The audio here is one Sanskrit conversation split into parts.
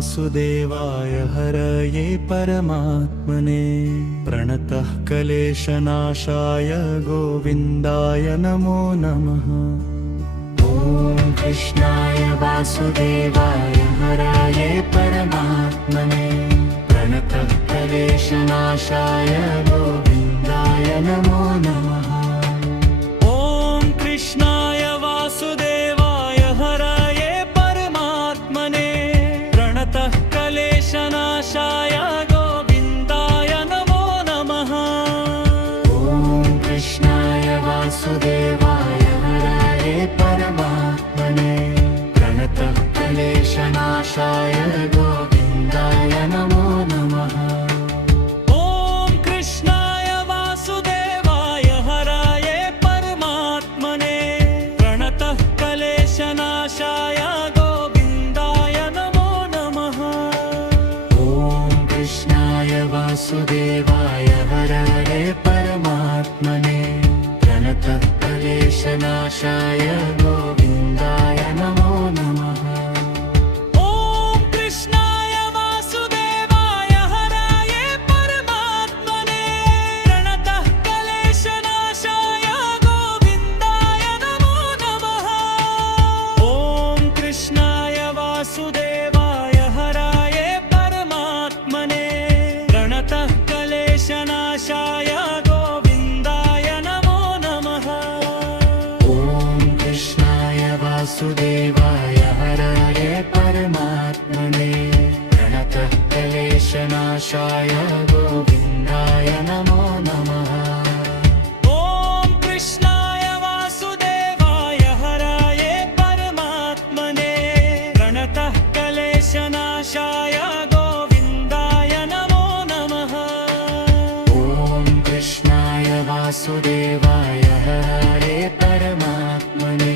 वासुदेवाय हरये परमात्मने प्रणतः क्लेशनाशाय गोविन्दाय नमो नमः। ॐ कृष्णाय वासुदेवाय हरये परमात्मने प्रणतः क्लेशनाशाय गोविन्दाय नमो नमः। ॐ कृष्णाय वासुदेवाय हरये परमात्मने प्रणतः क्लेशनाशाय गोविन्दाय नमो नमः। ॐ कृष्णाय वासुदेवाय हरये परमात्मने प्रणतः क्लेशनाशाय गोविन्दाय नमो नमः। ॐ कृष्णाय वासुदेवाय हरये परमात्मने प्रणतः क्लेशनाशाय गोविन्दाय नमो नमः। ॐ कृष्णाय वासुदेवाय हरये परमात्मने प्रणतः क्लेशनाशाय गोविन्दाय नमो नमः। ॐ कृष्णाय वासुदेवाय हरये परमात्मने प्रणतः क्लेशनाशाय गोविन्दाय नमो नमः। ॐ कृष्णाय वासुदेवाय हरये परमात्मने प्रणतः क्लेशनाशाय गोविन्दाय नमो नमः। ॐ कृष्णाय वासुदेवाय हरये परमात्मने प्रणतः क्लेशनाशाय गोविन्दाय नमो नमः। ॐ कृष्णाय वासुदेवाय हरये परमात्मने प्रणतः क्लेशनाशाय गोविन्दाय नमो नमः। ॐ कृष्णाय वासुदेवाय हरये परमात्मने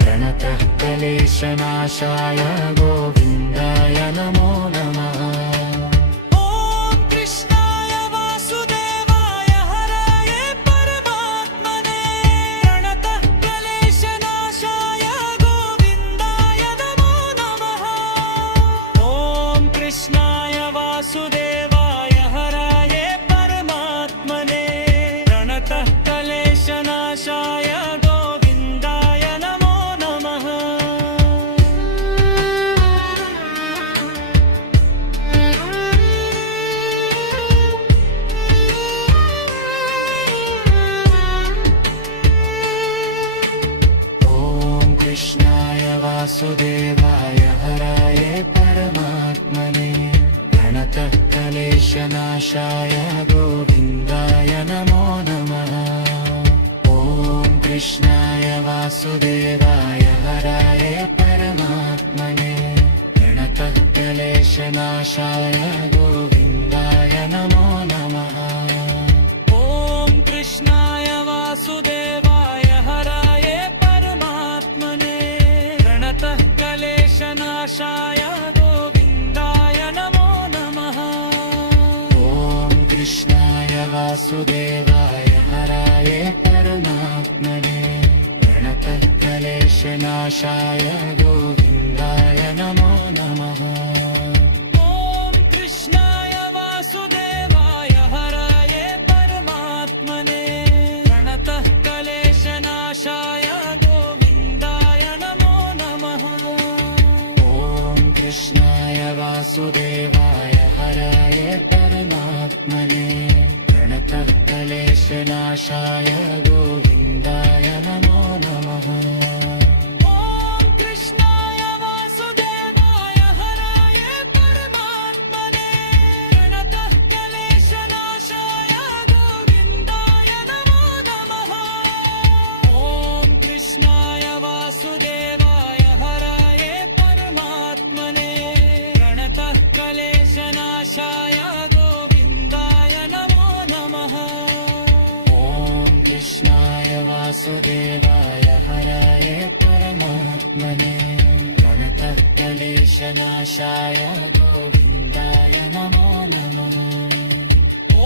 प्रणतः क्लेशनाशाय गोविन्दाय नमो नमः। ॐ कृष्णाय वासुदेवाय हरये परमात्मने प्रणतः क्लेशनाशाय गोविन्दाय नमो नमः। ॐ कृष्णाय वासुदेवाय हरये परमात्मने प्रणतः क्लेशनाशाय गोविन्दाय नमो नमः। ॐ कृष्णाय वासुदेवाय हरये परमात्मने प्रणतः क्लेशनाशाय गोविन्दाय नमो नमः। ॐ कृष्णाय वासुदेवाय हरये परमात्मने प्रणतः क्लेशनाशाय गोविन्दाय नमो नमः। ॐ कृष्णाय वासुदेवाय हरये परमात्मने प्रणतः क्लेशनाशाय गोविन्दाय नमो नमः। ॐ कृष्णाय वासुदेवाय हरये परमात्मने प्रणतः क्लेशनाशाय गोविन्दाय नमो नमः। ॐ कृष्णाय वासुदेवाय हरये परमात्मने प्रणतः क्लेशनाशाय गोविन्दाय नमो नमः। ॐ कृष्णाय वासुदेवाय हरये परमात्मने प्रणतः क्लेशनाशाय गोविन्दाय नमो नमः। ॐ कृष्णाय वासुदेवाय हरये परमात्मने प्रणतः क्लेशनाशाय गोविन्दाय नमो नमः। ॐ कृष्णाय वासुदेवाय हरये परमात्मने प्रणतः क्लेशनाशाय गोविन्दाय नमो नमः। ॐ कृष्णाय वासुदेवाय हरये परमात्मने प्रणतः क्लेशनाशाय गोविन्दाय नमो नमः।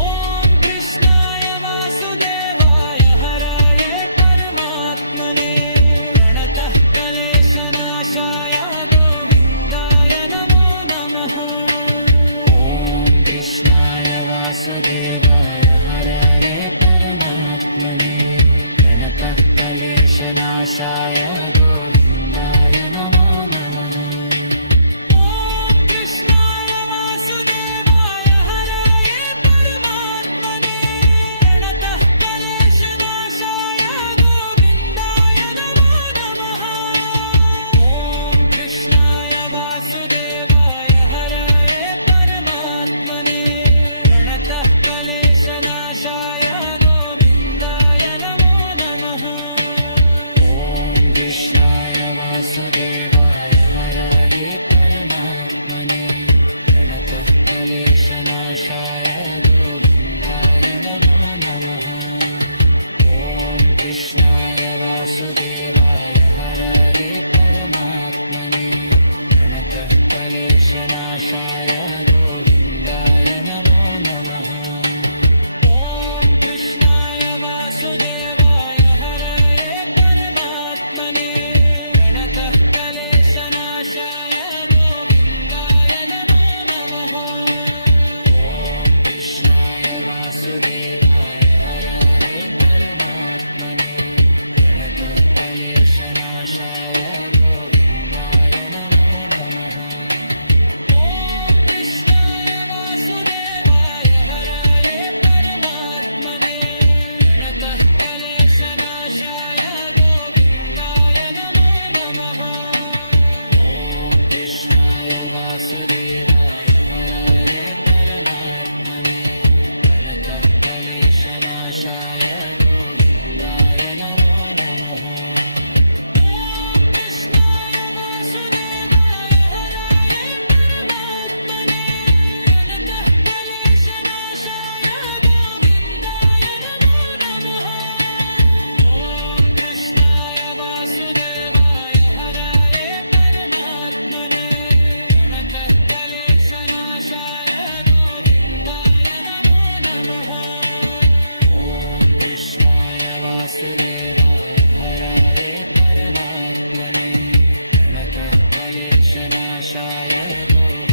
ॐ कृष्णाय वासुदेवाय हरये परमात्मने प्रणतः क्लेशनाशाय गोविन्दाय नमो नमः। वासुदेवाय हरये परमात्मने प्रणतः क्लेशनाशाय गोविन्दाय नमो नमः। ॐ कृष्णाय वासुदेवाय हरये परमात्मने प्रणतः क्लेशनाशाय गोविन्दाय नमो नमः। ॐ कृष्णाय वासुदेवाय हरये परमात्मने प्रणतः क्लेशनाशाय गोविन्दाय नमो नमः। ॐ कृष्णाय वासुदेवाय हरये परमात्मने प्रणतः क्लेशनाशाय गोविन्दाय नमो नमः। ॐ कृष्णाय वासुदेवाय हरये परमात्मने प्रणतः क्लेशनाशाय गोविन्दाय नमो नमः। ॐ कृष्णाय वासुदेवाय हरये परमात्मने प्रणतः क्लेशनाशाय गोविन्दाय नमो नमः। ॐ कृष्णाय वासुदेवाय हरये परमात्मने प्रणतः क्लेशनाशाय गोविन्दाय नमो नमः। ॐ कृष्णाय वासुदेवाय हरये परमात्मने प्रणतः क्लेशनाशाय गोविन्दाय नमो नमः। ॐ कृष्णाय वासुदेवाय हरये परमात्मने प्रणतः क्लेशनाशाय गोविन्दाय नमो नमः। ॐ कृष्णाय वासुदेवाय हरये परमात्मने प्रणतः क्लेशनाशाय गोविन्दाय नमो नमः। ॐ कृष्णाय वासुदेवाय हरये परमात्मने प्रणतः क्लेशनाशाय गोविन्दाय नमो नमः। ॐ कृष्णाय वासुदेवाय हरये परमात्मने प्रणतः क्लेशनाशाय गोविन्दाय